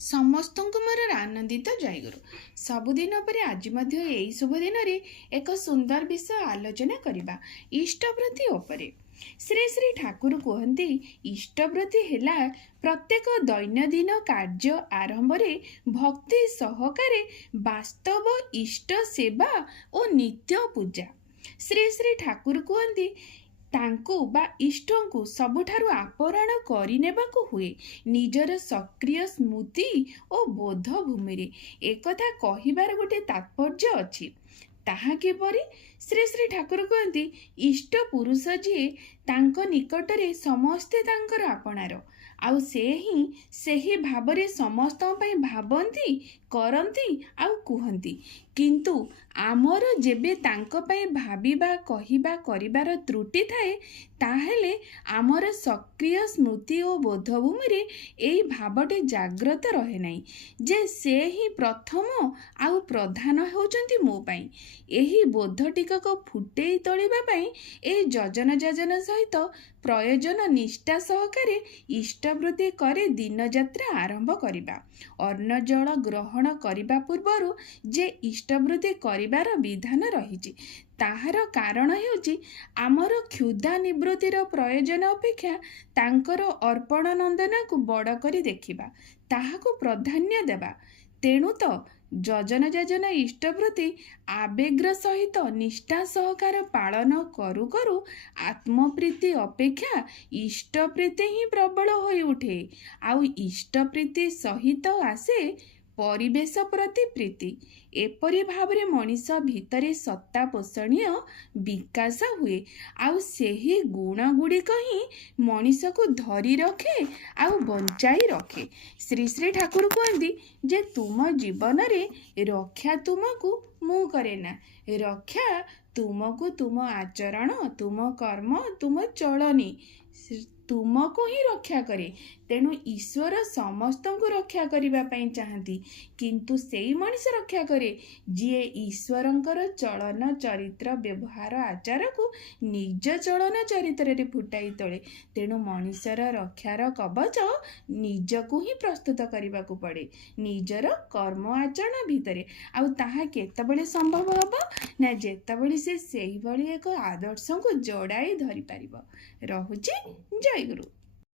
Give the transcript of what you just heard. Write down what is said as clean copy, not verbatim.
ସମସ୍ତଙ୍କୁ ମୋର ଆନନ୍ଦିତ ଜୟଗୁରୁ। ସବୁଦିନ ପରେ ଆଜି ମଧ୍ୟ ଏହି ଶୁଭ ଦିନରେ ଏକ ସୁନ୍ଦର ବିଷୟ ଆଲୋଚନା କରିବା, ଇଷ୍ଟବୃତ୍ତି ଉପରେ। ଶ୍ରୀ ଶ୍ରୀ ଠାକୁର କୁହନ୍ତି, ଇଷ୍ଟବୃତ୍ତି ହେଲା ପ୍ରତ୍ୟେକ ଦୈନନ୍ଦିନ କାର୍ଯ୍ୟ ଆରମ୍ଭରେ ଭକ୍ତି ସହକାରେ ବାସ୍ତବ ଇଷ୍ଟ ସେବା ଓ ନିତ୍ୟ ପୂଜା। ଶ୍ରୀ ଶ୍ରୀ ଠାକୁର କୁହନ୍ତି, ତାଙ୍କୁ ବା ଇଷ୍ଟଙ୍କୁ ସବୁଠାରୁ ଆପଣାର କରିନେବାକୁ ହୁଏ ନିଜର ସକ୍ରିୟ ସ୍ମୃତି ଓ ବୋଧ ଭୂମିରେ। ଏକଥା କହିବାର ଗୋଟେ ତାତ୍ପର୍ଯ୍ୟ ଅଛି। ତାହା କିପରି? ଶ୍ରୀ ଶ୍ରୀ ଠାକୁର କୁହନ୍ତି, ଇଷ୍ଟ ପୁରୁଷ ଯିଏ, ତାଙ୍କ ନିକଟରେ ସମସ୍ତେ ତାଙ୍କର ଆପଣାର, ଆଉ ସେ ହିଁ ସେହି ଭାବରେ ସମସ୍ତଙ୍କ ପାଇଁ ଭାବନ୍ତି, କରନ୍ତି ଆଉ କୁହନ୍ତି। କିନ୍ତୁ ଆମର ଯେବେ ତାଙ୍କ ପାଇଁ ଭାବିବା, କହିବା, କରିବାର ତ୍ରୁଟି ଥାଏ, ତାହେଲେ ଆମର ସକ୍ରିୟ ସ୍ମୃତି ଓ ବୋଧଭୂମିରେ ଏହି ଭାବଟି ଜାଗ୍ରତ ରହେ ନାହିଁ ଯେ ସେ ହିଁ ପ୍ରଥମ ଆଉ ପ୍ରଧାନ ହେଉଛନ୍ତି ମୋ ପାଇଁ। ଏହି ବୋଧଟିକକ ଫୁଟେଇ ତୋଳିବା ପାଇଁ ଏହି ଯୋଜନା ସହିତ ପ୍ରୟୋଜନ ନିଷ୍ଠା ସହକାରେ ଇଷ୍ଟବୃତ୍ତି କରି ଦିନଯାତ୍ରା ଆରମ୍ଭ କରିବା। ଅନ୍ନ ଜଳ ଗ୍ରହଣ କରିବା ପୂର୍ବରୁ ଯେ ଇଷ୍ଟବୃତ୍ତି କରିବାର ବିଧାନ ରହିଛି, ତାହାର କାରଣ ହେଉଛି ଆମର କ୍ଷୁଧା ନିବୃତ୍ତିର ପ୍ରୟୋଜନ ଅପେକ୍ଷା ତାଙ୍କର ଅର୍ପଣ ନନ୍ଦନକୁ ବଡ଼ କରି ଦେଖିବା, ତାହାକୁ ପ୍ରାଧାନ୍ୟ ଦେବା। ତେଣୁ ତ ଯୋଜନା ଇଷ୍ଟବୃତ୍ତି ଆବେଗର ସହିତ ନିଷ୍ଠା ସହକାର ପାଳନ କରୁ କରୁ ଆତ୍ମପ୍ରୀତି ଅପେକ୍ଷା ଇଷ୍ଟପ୍ରୀତି ହିଁ ପ୍ରବଳ ହୋଇ ଉଠେ, ଆଉ ଇଷ୍ଟପ୍ରୀତି ସହିତ ଆସେ ପରିବେଶ ପ୍ରତି ପ୍ରୀତି। ଏପରି ଭାବରେ ମଣିଷ ଭିତରେ ସତ୍ତା ପୋଷଣୀୟ ବିକାଶ ହୁଏ, ଆଉ ସେହି ଗୁଣ ଗୁଡ଼ିକ ହିଁ ମଣିଷକୁ ଧରି ରଖେ ଆଉ ବଞ୍ଚାଇ ରଖେ। ଶ୍ରୀ ଶ୍ରୀ ଠାକୁର କୁହନ୍ତି ଯେ ତୁମ ଜୀବନରେ ରକ୍ଷା ତୁମକୁ ମୁଁ କରେ ନା, ରକ୍ଷା ତୁମକୁ ତୁମ ଆଚରଣ, ତୁମ କର୍ମ, ତୁମ ଚଳନି ତୁମକୁ ହିଁ ରକ୍ଷା କରେ। ତେଣୁ ଈଶ୍ୱର ସମସ୍ତଙ୍କୁ ରକ୍ଷା କରିବା ପାଇଁ ଚାହାନ୍ତି, କିନ୍ତୁ ସେଇ ମଣିଷ ରକ୍ଷା କରେ ଯିଏ ଈଶ୍ୱରଙ୍କର ଚଳନ ଚରିତ୍ର ବ୍ୟବହାର ଆଚାରକୁ ନିଜ ଚଳନ ଚରିତ୍ରରେ ଫୁଟାଇ ତୋଳେ। ତେଣୁ ମଣିଷର ରକ୍ଷାର କବଚ ନିଜକୁ ହିଁ ପ୍ରସ୍ତୁତ କରିବାକୁ ପଡ଼େ ନିଜର କର୍ମ ଆଚରଣ ଭିତରେ। ଆଉ ତାହା କେତେବେଳେ ସମ୍ଭବ ହେବ ନା, ଯେତେବେଳେ ସେ ସେହିଭଳି ଏକ ଆଦର୍ଶକୁ ଯୋଡ଼ାଇ ଧରିପାରିବ। ରହୁଛି, ଜୟ ଗୁରୁ।